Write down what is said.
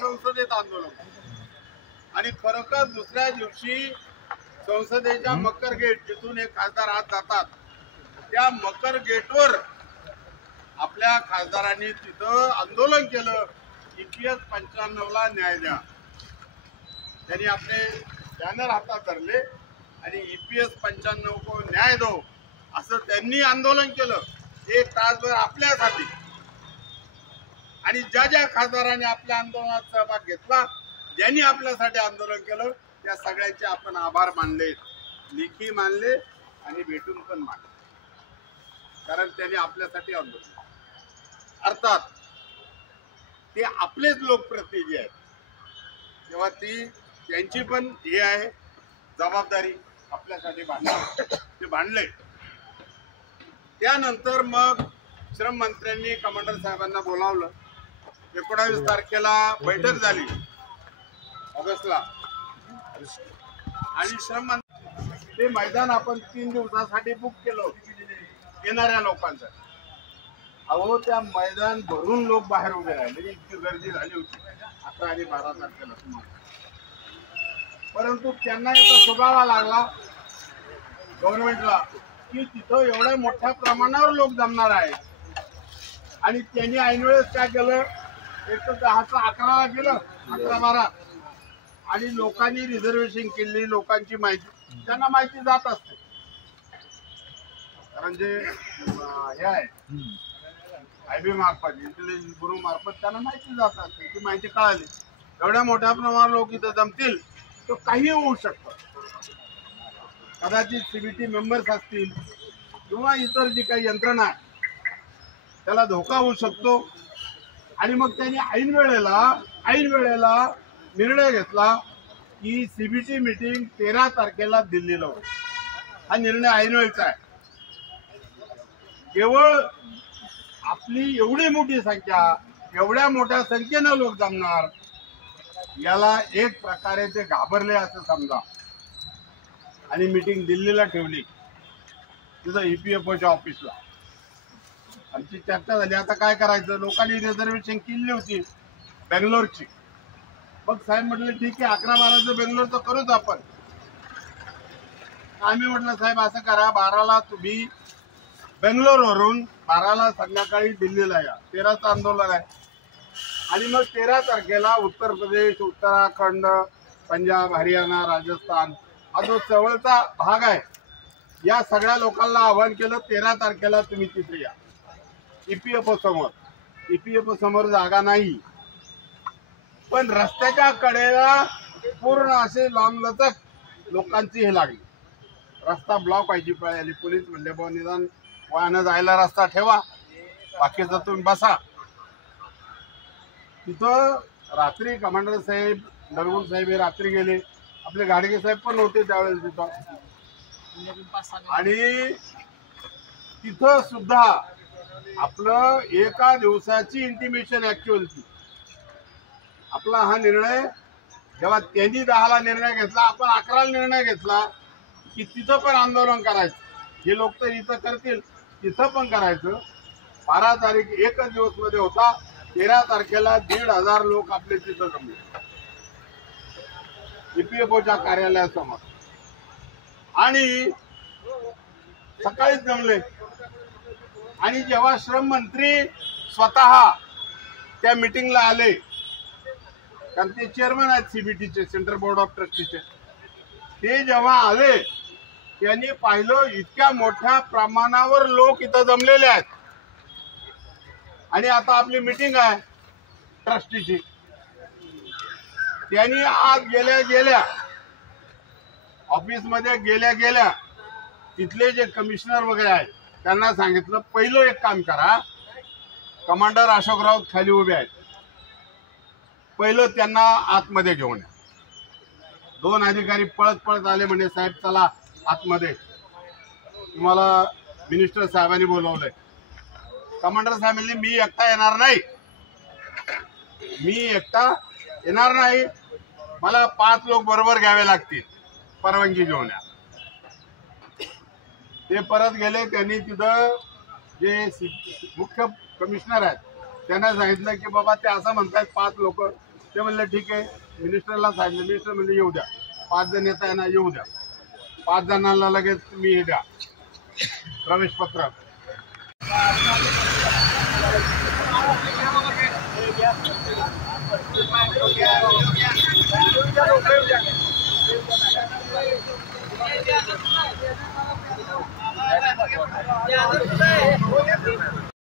संसदेत आंदोलन आणि खरोखर दुसऱ्या दिवशी संसदेच्या मकर गेट जिथून एक खासदार आत जातात त्या मकर गेटवर आपल्या खासदारांनी तिथं आंदोलन केलं. EPS 95 ला न्याय द्या. त्यांनी आपले बॅनर हातात धरले आणि EPS 95 को न्याय दो असं त्यांनी आंदोलन केलं 1 तासभर आपल्यासाठी. आणि ज्या ज्या खासदारांनी आपल्या आंदोलनात सहभाग घेतला, ज्यांनी आपल्यासाठी आंदोलन केलं, त्या सगळ्यांचे आपण आभार मानले, लेखी मानले आणि भेटून पण मानले. कारण त्यांनी आपल्यासाठी आंदोलन अर्थात ते आपलेच लोकप्रतिनिधी आहेत तेव्हा त्यांची पण हे आहे जबाबदारी आपल्यासाठी ते भांडले. त्यानंतर मग श्रम मंत्र्यांनी कमांडर साहेबांना बोलावलं. 19 तारखेला बैठक झाली ऑगस्टला आणि श्रम मंत्री ते मैदान आपण 3 दिवसासाठी बुक केलं येणाऱ्या लोकांचं. अहो त्या मैदान भरून लोक बाहेर उभे राहिले, इतकी गर्दी झाली होती 11 आणि 12 तारखेला तुम्हाला. परंतु त्यांना याचा सुगावा लागला गव्हर्नमेंटला की तिथं एवढ्या मोठ्या प्रमाणावर लोक जमणार आहेत आणि त्यांनी ऐनवेळेस काय केलं, एक तर 10चं 11ला केलं, 11-12 आणि लोकांनी रिझर्वेशन केली. लोकांची माहिती त्यांना माहिती जात असते कारण जे हे आहे IB मार्फत इंटेलिजन्स ब्युरो मार्फत त्यांना माहिती जात असते. ती माहिती कळाली एवढ्या मोठ्या प्रमाणावर लोक इथं जमतील तर काही होऊ शकतं. कदाचित CBT मेंबर्स असतील किंवा इतर जी काही यंत्रणा आहे त्याला धोका होऊ शकतो. आणि मग त्यांनी ऐन वेळेला निर्णय घेतला की CBT मीटिंग 13 तारखेला दिल्लीला होईल. हा निर्णय ऐन वेळचा आहे. केवळ आपली एवढी मोठी संख्या, एवढ्या मोठ्या संख्येनं लोक जमणार याला एक प्रकारे ते घाबरले असं समजा आणि मीटिंग दिल्लीला ठेवली तिथं EPFOच्या ऑफिसला. आमची चर्चा झाली आता काय करायचं. लोकांनी रिझर्वेशन केली होती बेंगलोरची. मग साहेब म्हटलं ठीक आहे 11-12चं बेंगलोरचं करूच आपण. आम्ही म्हटलं साहेब असं करा 12ला तुम्ही बेंगलोरवरून 12ला संध्याकाळी दिल्लीला या. 13चं आंदोलन आहे आणि मग 13 तारखेला उत्तर प्रदेश, उत्तराखंड, पंजाब, हरियाणा, राजस्थान हा जो जवळचा भाग आहे या सगळ्या लोकांना आवाहन केलं 13 तारखेला तुम्ही तिथे या. EPFO समोर जागा नाही पण रस्त्याच्या कडेला पूर्ण असे लांबलचक लोकांची हे लागली. रस्ता ब्लॉक व्हायची पाळी आली. पोलीस म्हणले बुवा निदान वाहनं जायला रस्ता ठेवा, बाकीचं तुम्ही बसा. तिथं रात्री कमांडर साहेब, नरवण साहेब हे रात्री गेले. आपले गाडगे साहेब पण होते त्यावेळेस तिथं. आणि तिथं सुद्धा आपलं एका दिवसाची इंटिमेशन ऍक्च्युअली आपला हा निर्णय जेव्हा त्यांनी 10ला निर्णय घेतला, आपण 11ला निर्णय घेतला की तिथं पण आंदोलन करायचं. हे लोक तर इथं करतील तिथं पण करायचं. 12 तारीख एकच दिवस मध्ये होता. 13 तारखेला 1,500 लोक आपले तिथं जमले EPFOच्या कार्यालयासमोर आणि सकाळीच जमले. आणि जेव्हा श्रम मंत्री स्वतः त्या मीटिंगला आले कारण ते चेअरमन आहेत CBTचे, सेंट्रल बोर्ड ऑफ ट्रस्टीचे, ते जेव्हा आले त्यांनी पाहिलं इतक्या मोठ्या प्रमाणावर लोक इथं जमलेले आहेत आणि आता आपली मीटिंग आहे ट्रस्टीची. त्यांनी आज गेल्या ऑफिसमध्ये गेल्या तिथले जे कमिशनर वगैरे आहेत त्यांना सांगितलं पहिलं एक काम करा. कमांडर अशोकराव खाली उभे आहेत, पहिलं त्यांना आतमध्ये घेऊन या. 2 अधिकारी पळत आले म्हणजे साहेब चला आतमध्ये, तुम्हाला मिनिस्टर साहेबांनी बोलवलंय. कमांडर साहेबांनी मी एकटा येणार नाही, मला 5 लोक बरोबर घ्यावे लागतील, परवानगी घेऊन या. ते परत गेले. त्यांनी तिथं जे मुख्य कमिशनर आहेत त्यांना सांगितलं की बाबा ते असं म्हणतात 5 लोक ते म्हणले ठीक आहे, मिनिस्टरला सांगितलं, मिनिस्टर म्हणजे येऊ द्या, 5 जण येत आहे ना, येऊ द्या. 5 जणांना लगेच तुम्ही हे द्या प्रवेश पत्र.